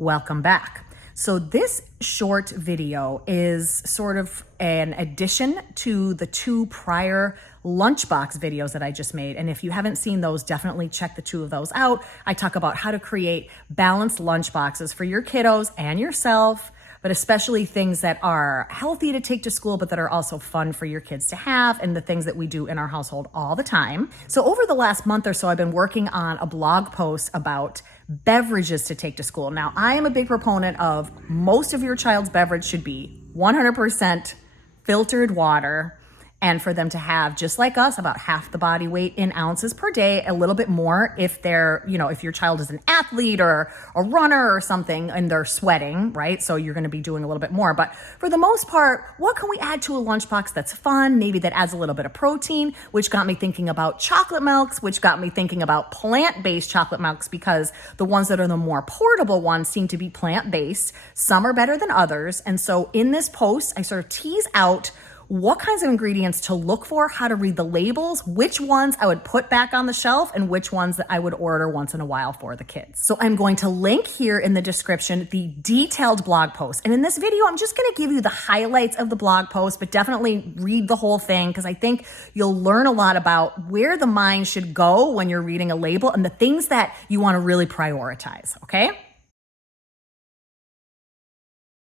welcome back. So this short video is sort of an addition to the 2 prior Lunchbox videos that I just made. And if you haven't seen those, definitely check the 2 of those out. I talk about how to create balanced lunchboxes for your kiddos and yourself, but especially things that are healthy to take to school, but that are also fun for your kids to have, and the things that we do in our household all the time. So over the last month or so, I've been working on a blog post about beverages to take to school. Now, I am a big proponent of most of your child's beverage should be 100% filtered water, and for them to have, just like us, about half the body weight in ounces per day, a little bit more if they're, if your child is an athlete or a runner or something and they're sweating, right? So you're going to be doing a little bit more. But for the most part, what can we add to a lunchbox that's fun? Maybe that adds a little bit of protein, which got me thinking about chocolate milks, which got me thinking about plant-based chocolate milks, because the ones that are the more portable ones seem to be plant-based. Some are better than others. And so in this post, I sort of tease out what kinds of ingredients to look for, how to read the labels, which ones I would put back on the shelf, and which ones that I would order once in a while for the kids. So I'm going to link here in the description the detailed blog post. And in this video, I'm just gonna give you the highlights of the blog post, but definitely read the whole thing, because I think you'll learn a lot about where the mind should go when you're reading a label and the things that you wanna really prioritize, okay?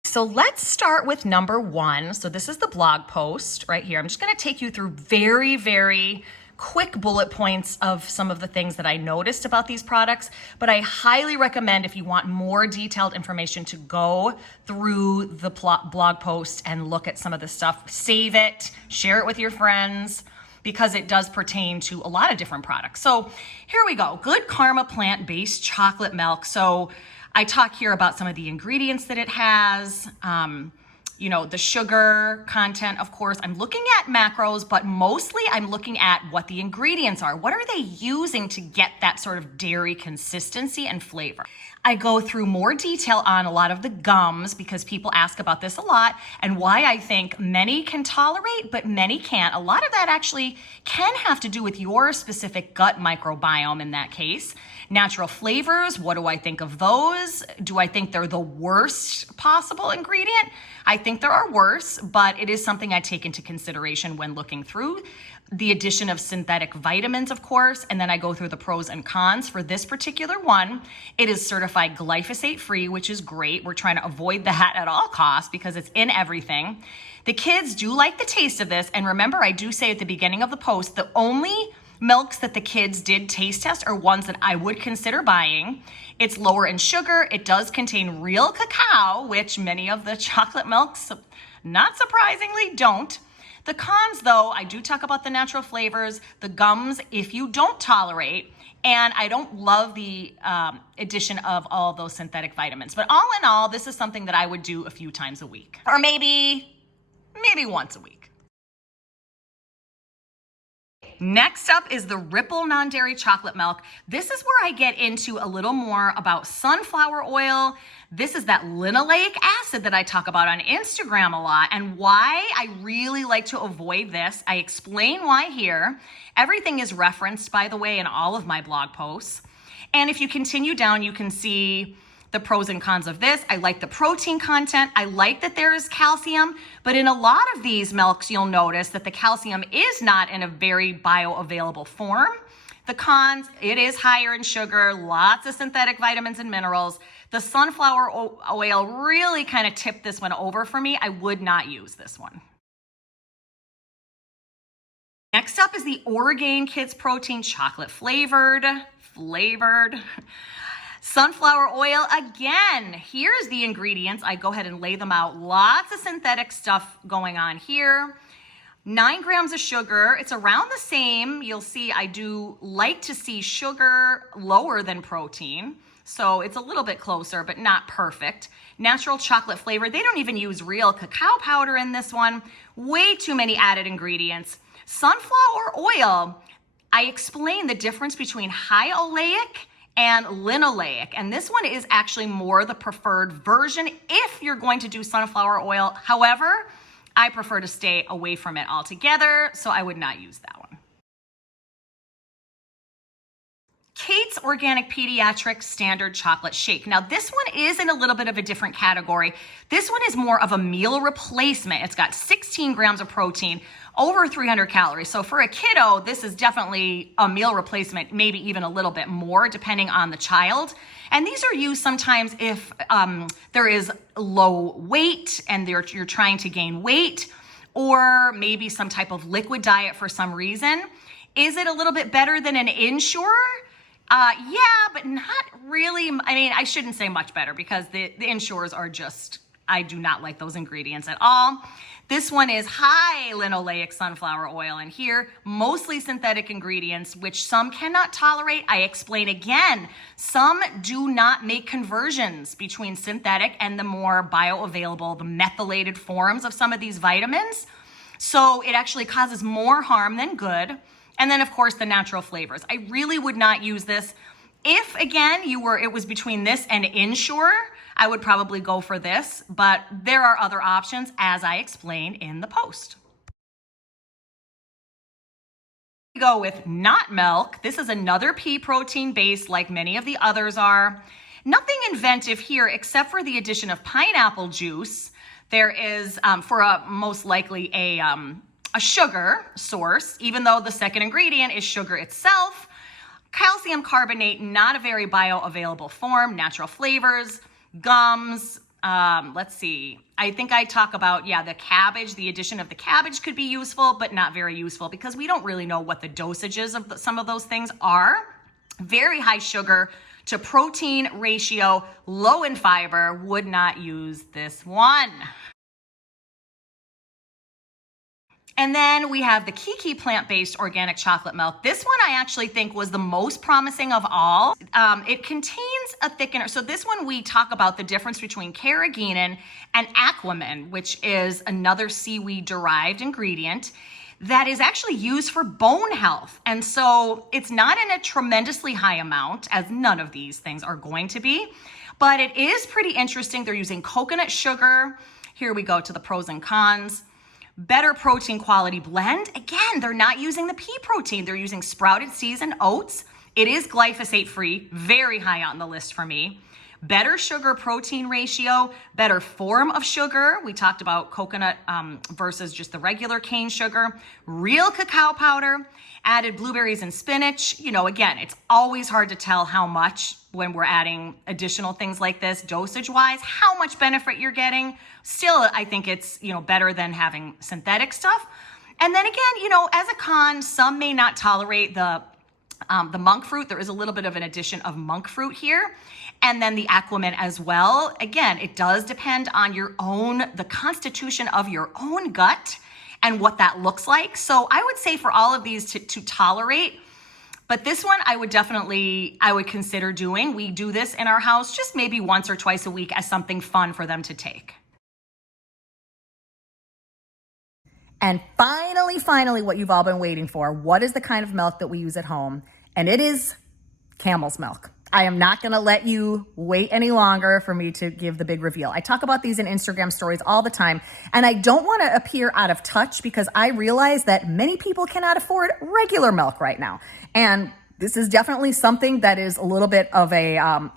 So let's start with number 1. So this is the blog post right here. I'm just going to take you through very, very quick bullet points of some of the things that I noticed about these products, but I highly recommend, if you want more detailed information, to go through the blog post and look at some of the stuff. Save it, share it with your friends, because it does pertain to a lot of different products. So here we go. Good Karma plant-based chocolate milk. So I talk here about some of the ingredients that it has, the sugar content, of course. I'm looking at macros, but mostly I'm looking at what the ingredients are. What are they using to get that sort of dairy consistency and flavor? I go through more detail on a lot of the gums, because people ask about this a lot, and why I think many can tolerate, but many can't. A lot of that actually can have to do with your specific gut microbiome in that case. Natural flavors, what do I think of those? Do I think they're the worst possible ingredient? I think there are worse, but it is something I take into consideration when looking through. The addition of synthetic vitamins, of course, and then I go through the pros and cons. For this particular one, it is certified glyphosate free, which is great. We're trying to avoid that at all costs because it's in everything. The kids do like the taste of this, and remember, I do say at the beginning of the post, the only milks that the kids did taste test are ones that I would consider buying. It's lower in sugar. It does contain real cacao, which many of the chocolate milks, not surprisingly, don't. The cons, though, I do talk about the natural flavors, the gums, if you don't tolerate, and I don't love the addition of all those synthetic vitamins. But all in all, this is something that I would do a few times a week, or maybe once a week. Next up is the Ripple non-dairy chocolate milk. This is where I get into a little more about sunflower oil. This is that linoleic acid that I talk about on Instagram a lot, and why I really like to avoid this. I explain why here. Everything is referenced, by the way, in all of my blog posts. And if you continue down, you can see the pros and cons of this. I like the protein content. I like that there is calcium, but in a lot of these milks, you'll notice that the calcium is not in a very bioavailable form. The cons, it is higher in sugar, lots of synthetic vitamins and minerals. The sunflower oil really kind of tipped this one over for me. I would not use this one. Next up is the Orgain Kids Protein Chocolate flavored. Sunflower oil, again, here's the ingredients. I go ahead and lay them out. Lots of synthetic stuff going on here. 9 grams of sugar. It's around the same. You'll see I do like to see sugar lower than protein. So it's a little bit closer, but not perfect. Natural chocolate flavor. They don't even use real cacao powder in this one. Way too many added ingredients. Sunflower oil, I explain the difference between high oleic and linoleic. And this one is actually more the preferred version if you're going to do sunflower oil. However, I prefer to stay away from it altogether, so I would not use that one. Kate's Organic Pediatric Standard Chocolate Shake. Now this one is in a little bit of a different category. This one is more of a meal replacement. It's got 16 grams of protein, over 300 calories. So for a kiddo, this is definitely a meal replacement, maybe even a little bit more depending on the child. And these are used sometimes if there is low weight and you're trying to gain weight, or maybe some type of liquid diet for some reason. Is it a little bit better than an Ensure? Yeah, but not really. I mean, I shouldn't say much better because the Ensures are just, I do not like those ingredients at all. This one is high linoleic sunflower oil in here, mostly synthetic ingredients, which some cannot tolerate. I explain again, some do not make conversions between synthetic and the more bioavailable, the methylated forms of some of these vitamins. So it actually causes more harm than good. And then of course the natural flavors. I really would not use this. If again, it was between this and Ensure, I would probably go for this, but there are other options as I explain in the post. We go with Not Milk. This is another pea protein base like many of the others are. Nothing inventive here except for the addition of pineapple juice. There is, most likely a sugar source, even though the second ingredient is sugar itself. Calcium carbonate, not a very bioavailable form, natural flavors, gums. Let's see. I think I talk about, the cabbage. The addition of the cabbage could be useful, but not very useful because we don't really know what the dosages of some of those things are. Very high sugar to protein ratio, low in fiber, would not use this one. And then we have the Kiki plant-based organic chocolate milk. This one I actually think was the most promising of all. It contains a thickener. So this one we talk about the difference between carrageenan and aquamin, which is another seaweed-derived ingredient that is actually used for bone health. And so it's not in a tremendously high amount, as none of these things are going to be, but it is pretty interesting. They're using coconut sugar. Here we go to the pros and cons. Better protein quality blend. Again, they're not using the pea protein. They're using sprouted seeds and oats. It is glyphosate free, very high on the list for me. Better sugar protein ratio, better form of sugar. We talked about coconut versus just the regular cane sugar. Real cacao powder, added blueberries and spinach. Again, it's always hard to tell how much when we're adding additional things like this, dosage wise, how much benefit you're getting. Still, I think it's, better than having synthetic stuff. And then again, as a con, some may not tolerate the monk fruit. There is a little bit of an addition of monk fruit here. And then the aquamin as well. Again, it does depend on the constitution of your own gut and what that looks like. So I would say for all of these to tolerate, but this one I would consider doing. We do this in our house just maybe once or twice a week as something fun for them to take. And finally, what you've all been waiting for. What is the kind of milk that we use at home? And it is camel's milk. I am not going to let you wait any longer for me to give the big reveal. I talk about these in Instagram stories all the time, and I don't want to appear out of touch because I realize that many people cannot afford regular milk right now. And this is definitely something that is a little bit of an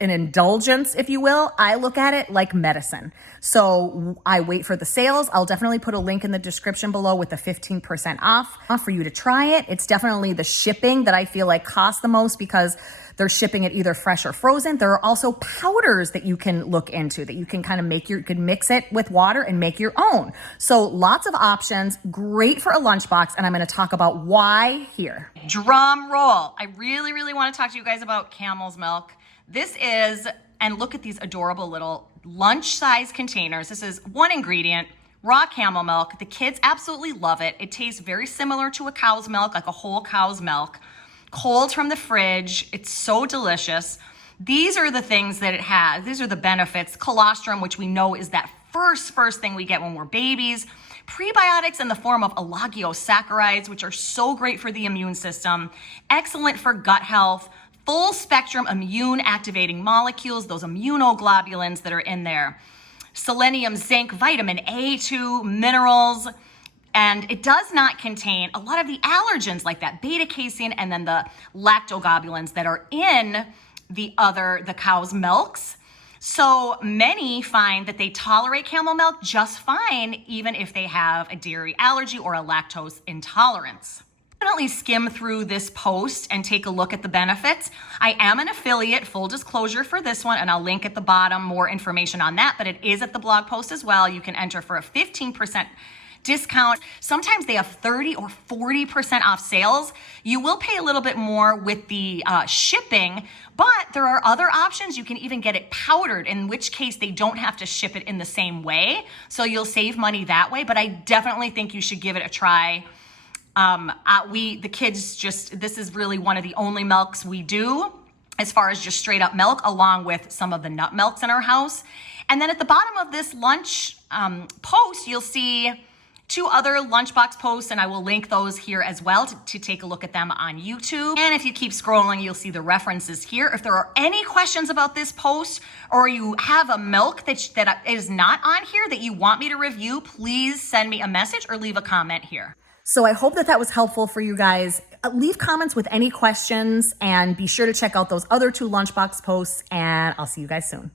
indulgence, if you will. I look at it like medicine. So I wait for the sales. I'll definitely put a link in the description below with the 15% off for you to try it. It's definitely the shipping that I feel like costs the most because they're shipping it either fresh or frozen. There are also powders that you can look into that you can kind of you can mix it with water and make your own. So lots of options, great for a lunchbox. And I'm going to talk about why here. Drum roll. I really, really want to talk to you guys about camel's milk. This is, and look at these adorable little lunch-size containers. This is one ingredient, raw camel milk. The kids absolutely love it. It tastes very similar to a cow's milk, like a whole cow's milk. Cold from the fridge. It's so delicious. These are the things that it has. These are the benefits. Colostrum, which we know is that first thing we get when we're babies. Prebiotics in the form of oligosaccharides, which are so great for the immune system. Excellent for gut health. Full spectrum immune activating molecules, those immunoglobulins that are in there. Selenium, zinc, vitamin A2, minerals, And it does not contain a lot of the allergens like that beta casein and then the lactoglobulins that are in the cow's milks. So many find that they tolerate camel milk just fine, even if they have a dairy allergy or a lactose intolerance. Definitely skim through this post and take a look at the benefits. I am an affiliate, full disclosure for this one, and I'll link at the bottom more information on that, but it is at the blog post as well. You can enter for a 15% discount. Sometimes they have 30 or 40% off sales. You will pay a little bit more with the shipping, but there are other options. You can even get it powdered, in which case they don't have to ship it in the same way. So you'll save money that way, but I definitely think you should give it a try. The kids this is really one of the only milks we do as far as just straight up milk, along with some of the nut milks in our house. And then at the bottom of this lunch post, you'll see 2 other Lunchbox posts, and I will link those here as well to take a look at them on YouTube. And if you keep scrolling, you'll see the references here. If there are any questions about this post, or you have a milk that is not on here that you want me to review, please send me a message or leave a comment here. So I hope that was helpful for you guys. Leave comments with any questions and be sure to check out those other 2 Lunchbox posts, and I'll see you guys soon.